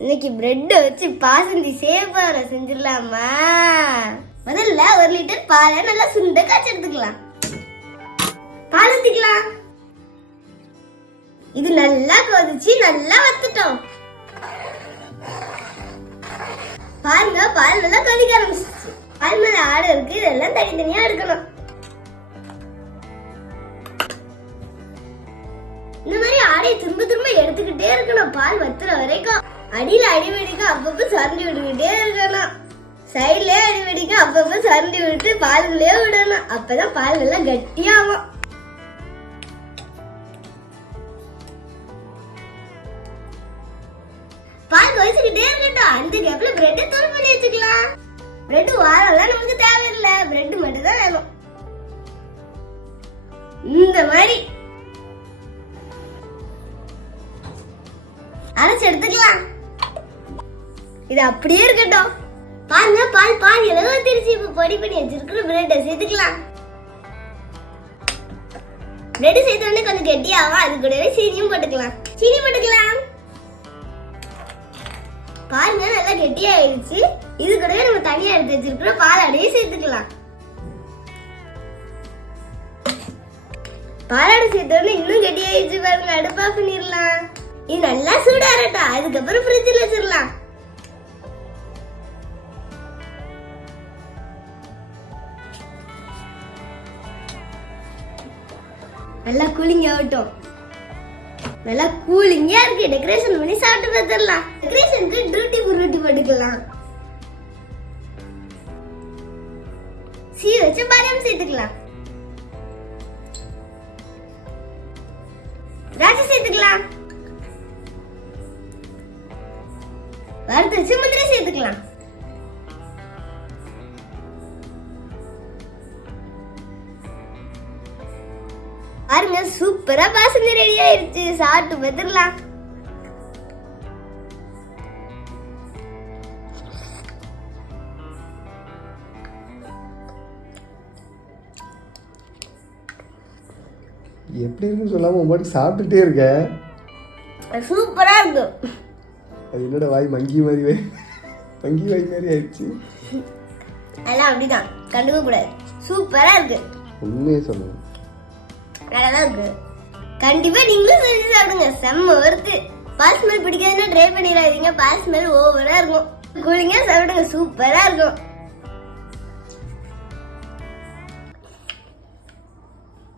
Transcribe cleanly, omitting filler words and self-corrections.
இன்னைக்கு பிரெட் வச்சு பாசந்தி சேவரை செஞ்சிடலாமா? முதல்ல 1 லிட்டர் பாலை நல்லா சுண்ட காய்ச்சி எடுத்துக்கலாம். பால் ஊத்திக்கலாம். இது நல்லா கொதிச்சு நல்லா வத்துட்டோம். பாருங்க, பால் நல்லா கொதிக்க ஆரம்பிச்சிச்சு. பால் மேல ஆடை இருக்கு, இதெல்லாம் தனித்தனியா எடுக்கணும். இந்த மாதிரி ஆடையை திரும்ப திரும்ப எடுத்துக்கிட்டே இருக்கணும். பால் வத்துற வரைக்கும் அடியில அடிவெடிக்க அப்பப்ப சுரண்டி விட்டுக்கிட்டே இருக்கணும். சைட்ல அடிவெடிக்க அப்பப்ப சுரண்டி விட்டு பாலுக்குள்ளே விடணும். அப்பதான் பால் நல்லா கட்டியாகும். பால் கொதிச்சுக்கிட்டே இருக்கட்டும். அந்த கேப்ல பிரெட் தூள் பண்ணி வச்சுக்கலாம். பிரெட் வாரம்லாம் நமக்கு தேவையில்லை, பிரெட் மட்டும் தான் வேணும். இந்த மாதிரி அரைச்சு எடுத்துக்கலாம். இது அப்படியே இருக்கட்டும். பாருங்க, பால் பாதி அளவு திருச்சி. இப்ப பொடி பண்ணி வச்சிருக்கிற பிரெட்டை சேர்த்துக்கலாம். பிரெட் சேர்த்த உடனே கொஞ்சம் கெட்டியாகும். அது கூடவே சீனியும் போட்டுக்கலாம். சீனி போட்டுக்கலாம். பாருங்க, நல்லா கெட்டியாயிடுச்சு. இது கூடவே நம்ம தனியா எடுத்து வச்சிருக்கிற பாலாடையே சேர்த்துக்கலாம். பாலாடை சேர்த்த உடனே இன்னும் கெட்டியாயிடுச்சு. பாருங்க, அடுப்பு ஆஃப் பண்ணிடலாம். இது நல்லா சூடாறட்டும். அதுக்கப்புறம் ஃப்ரிட்ஜில் வச்சிடலாம். நல்லா கூலிங் ஆகட்டும். நல்லா கூலிங்கா இருக்கு. டெக்கரேஷன் பண்ணி சாப்பிட்டு பார்த்துடலாம். டெக்கரேஷனுக்கு டூட்டி ஃப்ரூட்டி போட்டுக்கலாம். சீ வச்சு பாதாம் சேர்த்துக்கலாம். திராட்சை சேர்த்துக்கலாம். வறுத்து வச்சு முந்திரி சேர்த்துக்கலாம். பாருங்க, சூப்பரா பாசந்தி ரெடி ஆயிருச்சு. சாப்பிட்டு பார்த்துடலாம். எப்படி இருக்குன்னு சொல்லாம உமாட்டி சாப்பிட்டுட்டே இருக்க. சூப்பரா இருக்கும். அது என்னோட வாய் மங்கி மாதிரி ஆயிடுச்சு. எல்லாம் அப்படிதான், கண்டுக்க கூடாது. சூப்பரா இருக்கு. உண்மையே சொல்லுங்க, நல்லா இருக்கு. கண்டிப்பா நீங்களும் செஞ்சு சாப்பிடுங்க. செம்ம இருக்கு. பால் ஸ்மெல் பிடிக்காதுன்னா ட்ரை பண்ணிடாதீங்க. பால் ஸ்மெல் ஓவரா இருக்கும். கூலிங்கா சாப்பிடுங்க. சூப்பரா இருக்கும்.